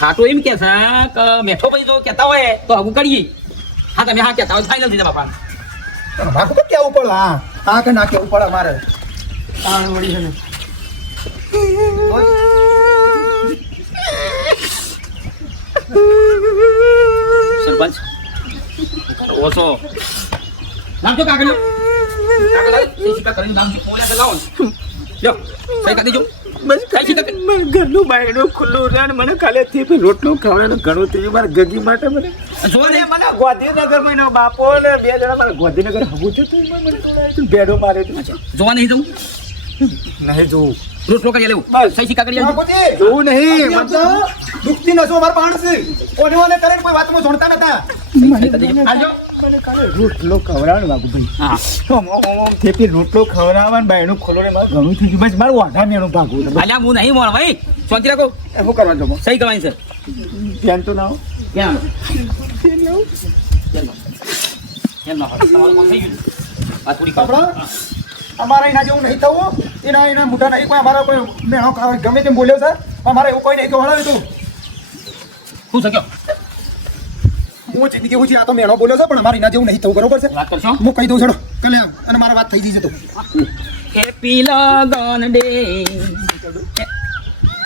ખાટો એમ કે છે કે મેઠો ભાઈ જો કહેતા હોય તો હગું કરીએ. હા તમે હા કહેતા હોય ફાઇનલ થઈ જાય બાપા. મારું તો કેવું પડે હા કે ના કેવું પડે મારે આ વળી છે ને સરપંચ ઓછો નામ તો કાગળ કરીને નામ બોલ્યા કે લાવો લ્યો સહી કરી દેજો. બસ ઘરનું બાયણું ખુલ્લું રહે ને મને ખાલી થી રોટલો ખાવાનું ઘણું થયું મારા ગગી માટે મને જોવા દે મને ગોધીનગર માં બાપો ને 2 જણા મારા ગોધીનગર હગું થયું મને બેડો મારે જોવા નહીં જવું નહીં જોવું રોટલો કરી લેવું બસ. સહી સિક્કા કરી લેવું જોવું નહીં દુખતી નસો મારા પાણ છે કોને કરે કોઈ વાતમાં જોડતા નતા આવજો. રોટલો ખવડાવવાનું બાબુભાઈ હા થેપી રોટલો ખવડાવવાનું બાયણું ખોલો ને મારે ઘણું થઈ ગયું બસ મારું વાંધા મેણું ભાગવું અલ્યા હું નહીં મોણ ભાઈ શાંતિ રાખો. શું કરવા જમો સહી કરવાની છે ધ્યાન તો ના હો કેમ તમારું કામ થઈ ગયું. આ થોડી આપણો અમારે એના જેવું નહીં થવું એના મોટા નહીં કોઈ અમારા કોઈ મેણો ગમે તેમ બોલ્યો છે અમારે એવું કોઈ નહીં તો હળાવી તું શું શક્યો હું જિંદગી હું આ તો મેણો બોલ્યો છે પણ અમારે એના જેવું નહીં થવું બરોબર છે વાત કરશો હું કહી દઉં છોડો કલે અને મારા વાત થઈ જશે તો હેપી લગન ડે